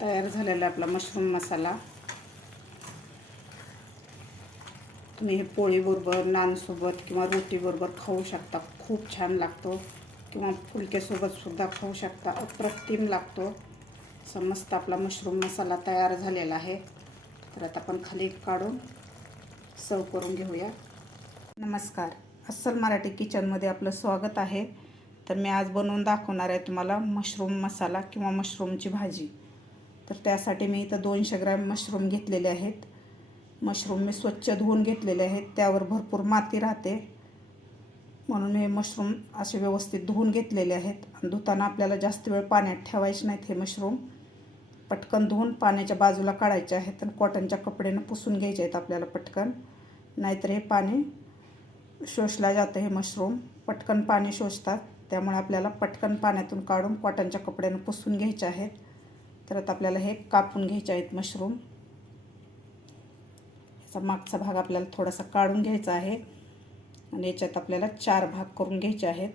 तयार झालेला आपला मशरूम मसाला तुम्ही हे पोळीबरोबर नानसोबत किंवा रोटीबरोबर खाऊ शकता. खूप छान लागतो. किंवा फुलक्यासोबतसुद्धा खाऊ शकता. अप्रतिम लागतो. समस्त आपला मशरूम मसाला तयार झालेला आहे. तर आता आपण खाली काढून सर्व करून घेऊया. नमस्कार. अस्सल मराठी किचनमध्ये आपलं स्वागत आहे. तर मी आज बनवून दाखवणार आहे तुम्हाला मशरूम मसाला किंवा मशरूमची भाजी. तर त्यासाठी मी इथं दोनशे ग्रॅम मशरूम घेतलेले आहेत. मशरूम मी स्वच्छ धुवून घेतलेले आहेत. त्यावर भरपूर माती राहते. म्हणून हे मशरूम असे व्यवस्थित धुवून घेतलेले आहेत. आणि धुताना आपल्याला जास्त वेळ पाण्यात ठेवायचे नाहीत हे मशरूम. पटकन धुवून पाण्याच्या बाजूला काढायचे आहेत आणि कॉटनच्या कपड्यानं पुसून घ्यायचे आहेत आपल्याला पटकन. नाहीतर हे पाणी शोषलं जातं हे मशरूम. पटकन पाणी शोषतात. त्यामुळे आपल्याला पटकन पाण्यातून काढून कॉटनच्या कपड्यानं पुसून घ्यायचे आहेत. तर आता आपल्याला हे कापून घ्यायचे आहेत मशरूम याचा मागचा भाग आपल्याला थोडासा काढून घ्यायचा आहे. आणि याच्यात आपल्याला चार भाग करून घ्यायचे आहेत.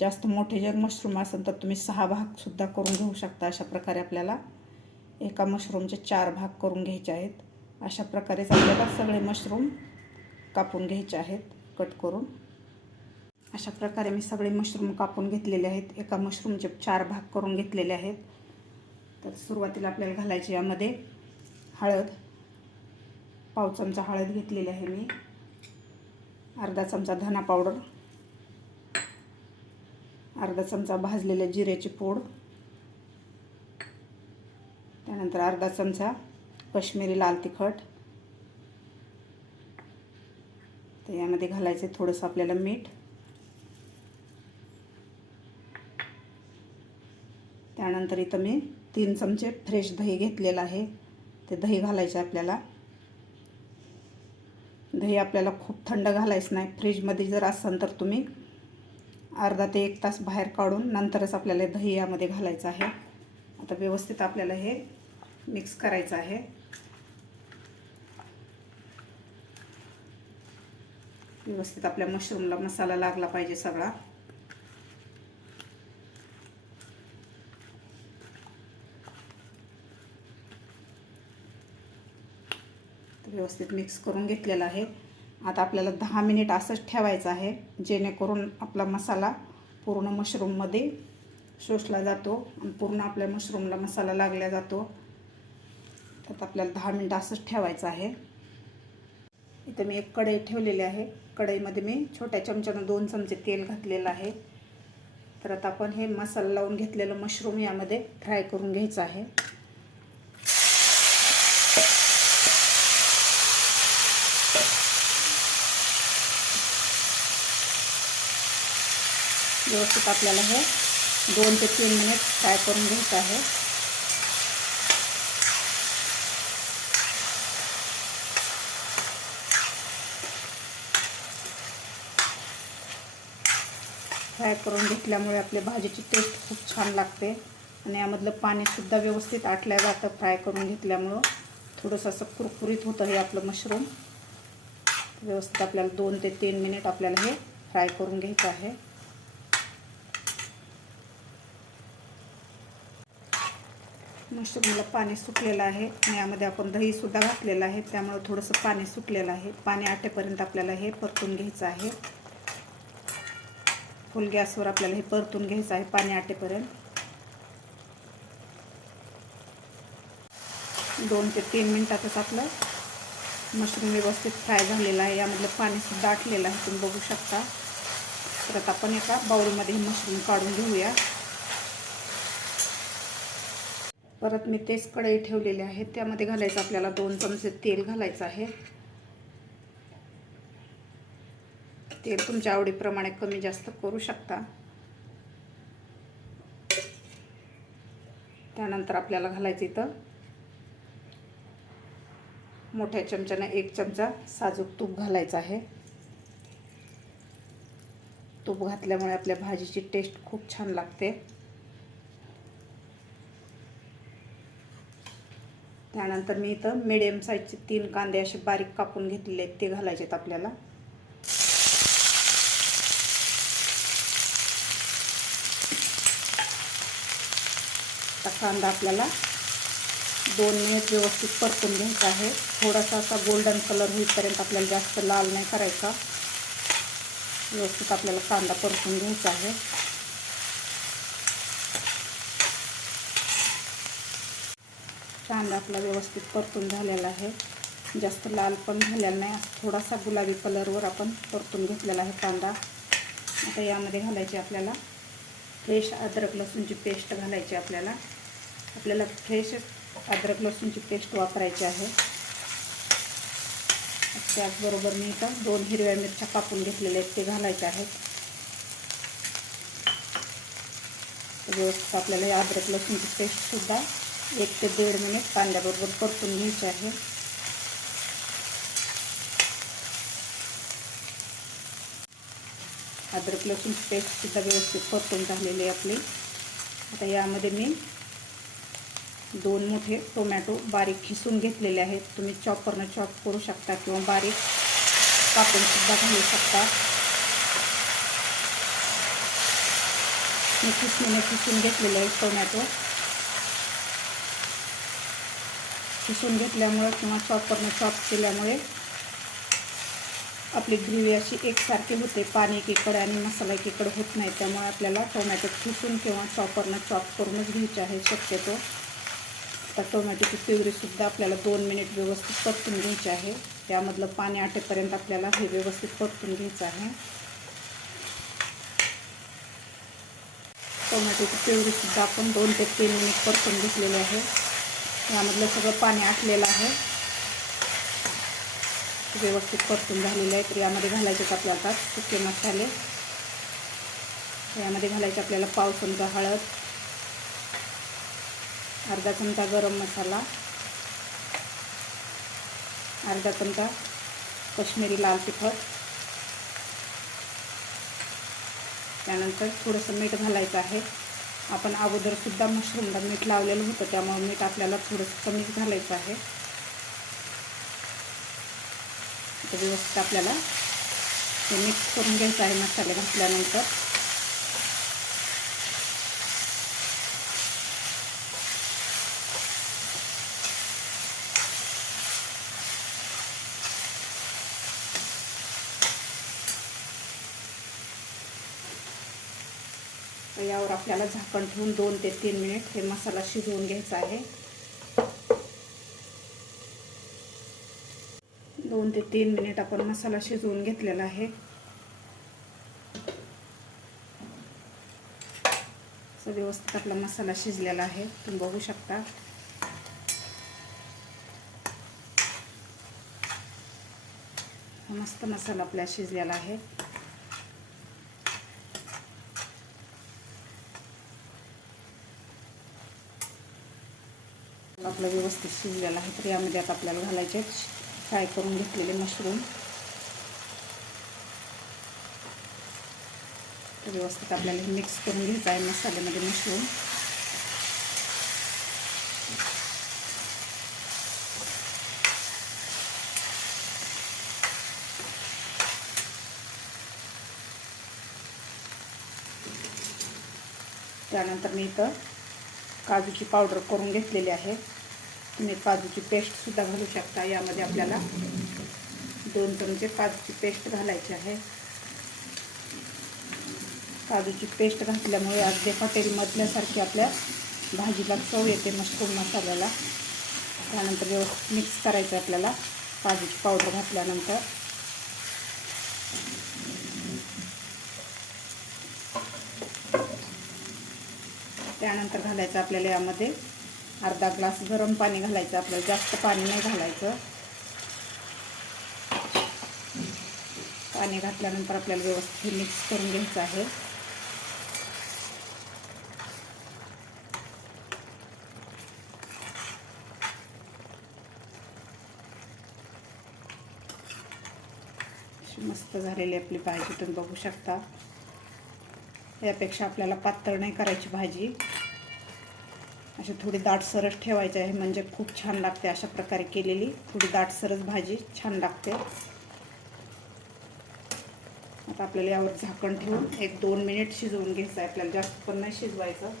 जास्त मोठे जर मशरूम असेल तर तुम्ही सहा भागसुद्धा करून घेऊ शकता. अशा प्रकारे आपल्याला एका मशरूमचे चार भाग करून घ्यायचे आहेत. अशा प्रकारेच आपल्याला सगळे मशरूम कापून घ्यायचे आहेत. कट करून. अशा प्रकारे मी सगळे मशरूम कापून घेतलेले आहेत. एका मशरूमचे चार भाग करून घेतलेले आहेत. तर सुरुवातीला आपल्याला घालायचे यामध्ये हळद पाव चमचा हळद घेतलेली आहे मी अर्धा चमचा धना पावडर अर्धा चमचा भाजलेल्या जिऱ्याची पूड त्यानंतर अर्धा चमचा कश्मीरी लाल तिखट. तर यामध्ये घालायचे थोडंसं आपल्याला मीठ. त्यानंतर इथं मी तीन चमचे फ्रेश दही घेतलेलं आहे. ते दही घालायचे आपल्याला. दही आपल्याला खूप थंड घालायचं नाही. फ्रीजमध्ये जर असाल तर तुम्ही अर्धा ते एक तास बाहेर काढून नंतरच आपल्याला दही यामध्ये घालायचं आहे. आता व्यवस्थित आपल्याला हे मिक्स करायचं आहे. व्यवस्थित आपल्या मशरूमला मसाला लागला पाहिजे सगळा. व्यवस्थित मिक्स करून घेतलेला आहे. आता आपल्याला दहा मिनिट असंच ठेवायचं आहे जेणेकरून आपला मसाला पूर्ण मशरूममध्ये शोषला जातो आणि पूर्ण आपल्या मशरूमला मसाला लागला जातो. त्यात आपल्याला दहा मिनिट असंच ठेवायचं आहे. इथं मी एक कढई ठेवलेली आहे. कढईमध्ये मी छोट्या चमच्यानं दोन चमचे तेल घातलेलं आहे. तर आता आपण हे मसाला लावून घेतलेलं मशरूम यामध्ये फ्राय करून घ्यायचं आहे. व्यवस्थित आपल्याला हे दोन ते तीन मिनिट फ्राय करून घ्यायचं आहे. फ्राय करून घेतल्यामुळे आपल्या भाजीची टेस्ट खूप छान लागते. आणि यामधलं पाणीसुद्धा व्यवस्थित आटल्या जातं फ्राय करून घेतल्यामुळं. थोडंसं असं कुरकुरीत होतं हे आपलं मशरूम व्यवस्थित आपल्याला दोन ते तीन मिनिट आपल्याला हे फ्राय करून घ्यायचं आहे. मशरूमला पाणी सुटलेलं आहे आणि यामध्ये आपण दहीसुद्धा घातलेलं आहे. त्यामुळं थोडंसं पाणी सुटलेलं आहे. पाणी आटेपर्यंत आपल्याला हे परतून घ्यायचं आहे. फुल गॅसवर आपल्याला हे परतून घ्यायचं आहे पाणी आटेपर्यंत. दोन ते तीन मिनटातच आपलं मशरूम व्यवस्थित फ्राय झालेलं आहे. यामधलं पाणीसुद्धा आटलेलं आहे. तुम्ही बघू शकता. परत आपण एका बाउलमध्ये हे मशरूम काढून घेऊया. परत मी तेच कढई ठेवलेले आहे. त्यामध्ये घालायचं आपल्याला दोन चमचे तेल घालायचं आहे. तेल तुमच्या आवडीप्रमाणे कमी जास्त करू शकता. त्यानंतर आपल्याला घालायचं इथं मोठ्या चमच्यानं एक चमचा साजूक तूप घालायचं आहे. तूप घातल्यामुळे आपल्या भाजीची टेस्ट खूप छान लागते. त्यानंतर मी इथं मिडियम साईजचे तीन कांदे असे बारीक कापून घेतलेले आहेत ते घालायचे आहेत आपल्याला कांदा आपल्याला दोन मिनिट व्यवस्थित परतून घ्यायचा आहे. थोडासा असा गोल्डन कलर होईपर्यंत आपल्याला जास्त लाल नाही करायचा. व्यवस्थित आपल्याला कांदा परतून घ्यायचा आहे. कांदा आपला व्यवस्थित परतून झालेला आहे. जास्त लाल पण झालेला नाही. थोडासा गुलाबी कलरवर आपण परतून घेतलेला आहे कांदा. आता यामध्ये घालायची आपल्याला फ्रेश अद्रक लसूणची पेस्ट घालायची आपल्याला. आपल्याला फ्रेश अद्रक लसूणची पेस्ट वापरायची आहे. त्याचबरोबर मी इथं दोन हिरव्या मिरच्या कापून घेतलेल्या आहेत ते घालायचे आहेत. व्यवस्थित आपल्याला अद्रक लसूणची पेस्टसुद्धा एक ते दीड मिनिट कांद्याबरोबर परतून घ्यायची आहे अद्रक लसूण पेस्टसुद्धा व्यवस्थित परतून झालेली आहे आपली. आता यामध्ये मी दोन मोठे टोमॅटो बारीक खिसून घेतलेले आहेत. तुम्ही चॉपरनं चॉप करू शकता किंवा बारीक कापूनसुद्धा घालू शकता. मी खिसणीने खिसून घेतलेले आहेत टोमॅटो. खिसून घेतल्यामुळे किंवा चॉपरनं चॉप केल्यामुळे आपली ग्रेव्ही अशी एकसारखी होते. पाणी एकीकडे आणि मसाला एकीकडे होत नाही. त्यामुळे आपल्याला टोमॅटो खिसून किंवा चॉपरनं चॉप करूनच घ्यायचे आहे शक्यतो. आता टोमॅटोची प्युरीसुद्धा आपल्याला दोन मिनिट व्यवस्थित परतून घ्यायची आहे. त्यामधलं पाणी आटेपर्यंत आपल्याला हे व्यवस्थित परतून घ्यायचं आहे. टोमॅटोची प्युरीसुद्धा आपण दोन ते तीन मिनिट परतून घेतलेली आहे. यामधलं सगळं पाणी आटलेलं आहे. व्यवस्थित परतून झालेलं आहे तर यामध्ये घालायचे आपल्याला आता सुके मसाले. यामध्ये घालायचे आपल्याला पाव चमचा हळद अर्धा चमचा गरम मसाला अर्धा चमचा कश्मीरी लाल तिखट. त्यानंतर थोडंसं मीठ घालायचं आहे. आपण अगोदरसुद्धा मशरूमला मीठ लावलेलं होतं त्यामुळे मीठ आपल्याला थोडंसं कमीच घालायचं आहे. व्यवस्थित आपल्याला ते मिक्स करून घ्यायचं आहे मसाले घातल्यानंतर. यावर आपल्याला झाकण ठेवून दोन ते तीन मिनिट हे मसाला शिजवून घ्यायचा आहे. दोन ते तीन मिनिट आपण मसाला शिजवून घेतलेला आहे. व्यवस्थित आपला मसाला शिजलेला आहे. तुम्ही बघू शकता. मस्त मसाला आपल्या शिजलेला आहे. आपलं व्यवस्थित शिजलेलं आहे तर यामध्ये आता आपल्याला घालायचे फ्राय करून घेतलेले मशरूम. व्यवस्थित आपल्याला हे मिक्स करून घ्यायचं आहे मसाल्यामध्ये मशरूम. त्यानंतर मी इथं काजूची पावडर करून घेतलेली आहे. तुम्ही काजूची पेस्टसुद्धा घालू शकता. यामध्ये आपल्याला दोन चमचे काजूची पेस्ट घालायची आहे. काजूची पेस्ट घातल्यामुळे अगदी हॉटेलमधल्यासारखी आपल्या भाजीला चव येते मशरूम मसाल्याला. त्यानंतर व्यवस्थित मिक्स करायचं आपल्याला. काजूची पावडर घातल्यानंतर. त्यानंतर घालायचं आपल्याला यामध्ये अर्धा ग्लास गरम पाणी घालायचं आपल्याला जास्त पाणी नाही घालायचं. पाणी घातल्यानंतर आपल्याला व्यवस्थित मिक्स करून घ्यायचं आहे. मस्त झालेली आपली भाजी तुम्ही बघू शकता. यापेक्षा आपल्याला पातळ नाही करायची भाजी. अशी थोडी दाटसरच ठेवायची आहे. म्हणजे खूप छान लागते अशा प्रकारे केलेली. थोडी दाटसरच भाजी छान लागते. आता आपल्याला यावर झाकण ठेवून एक दोन मिनिट शिजवून घ्यायचं आहे. आपल्याला जास्त पण नाही शिजवायचं.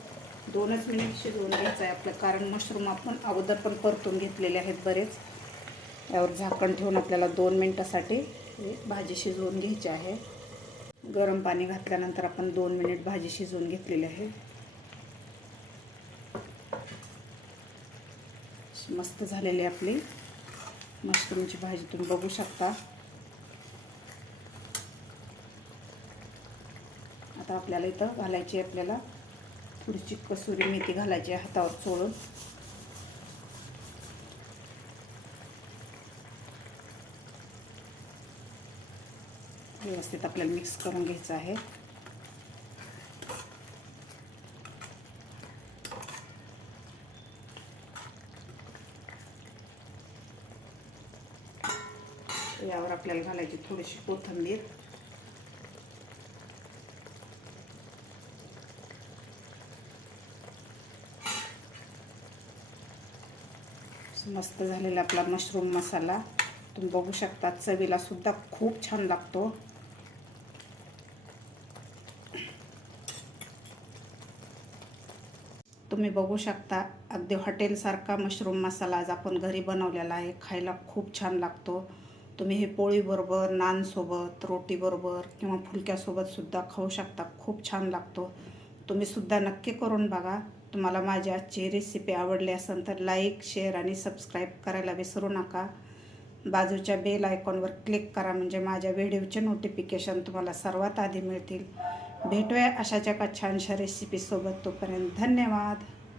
दोनच मिनिट शिजवून घ्यायचं आहे आपलं. कारण मशरूम आपण अगोदर पण परतून घेतलेले आहेत बरेच. यावर झाकण ठेवून आपल्याला दोन मिनटासाठी भाजी शिजवून घ्यायची आहे. गरम पाणी घातल्यानंतर आपण दोन मिनिट भाजी शिजवून घेतलेली आहे. मस्त झालेली आहे आपली. मशरूमची भाजी तुम्ही बघू शकता. आता आपल्याला इथं घालायची आहे आपल्याला. थोडीशी कसुरी मेथी घालायची आहे हातावर चोळून. व्यवस्थित आपल्याला मिक्स करून घ्यायचं आहे यावर आपल्याला घालायची थोडीशी कोथंबीर. मस्त झालेला आपला मशरूम मसाला तुम्ही बघू शकता चवीला सुद्धा खूप छान लागतो. तुम्ही बघू शकता अगदी हॉटेलसारखा मशरूम मसाला आज आपण घरी बनवलेला आहे खायला खूप छान लागतो. तुम्ही हे पोळीबरोबर नानसोबत रोटीबरोबर किंवा फुलक्यासोबत सुद्धा खाऊ शकता. खूप छान लागतो. तुम्हीसुद्धा नक्की करून बघा. तुम्हाला माझी आजची रेसिपी आवडली असेल तर लाईक शेअर आणि सबस्क्राईब करायला विसरू नका. बाजूच्या बेल आयकॉनवर क्लिक करा म्हणजे माझ्या व्हिडिओचे नोटिफिकेशन तुम्हाला सर्वात आधी मिळतील. भेटूया अशाच एका छानशा रेसिपीसोबत तोपर्यंत धन्यवाद.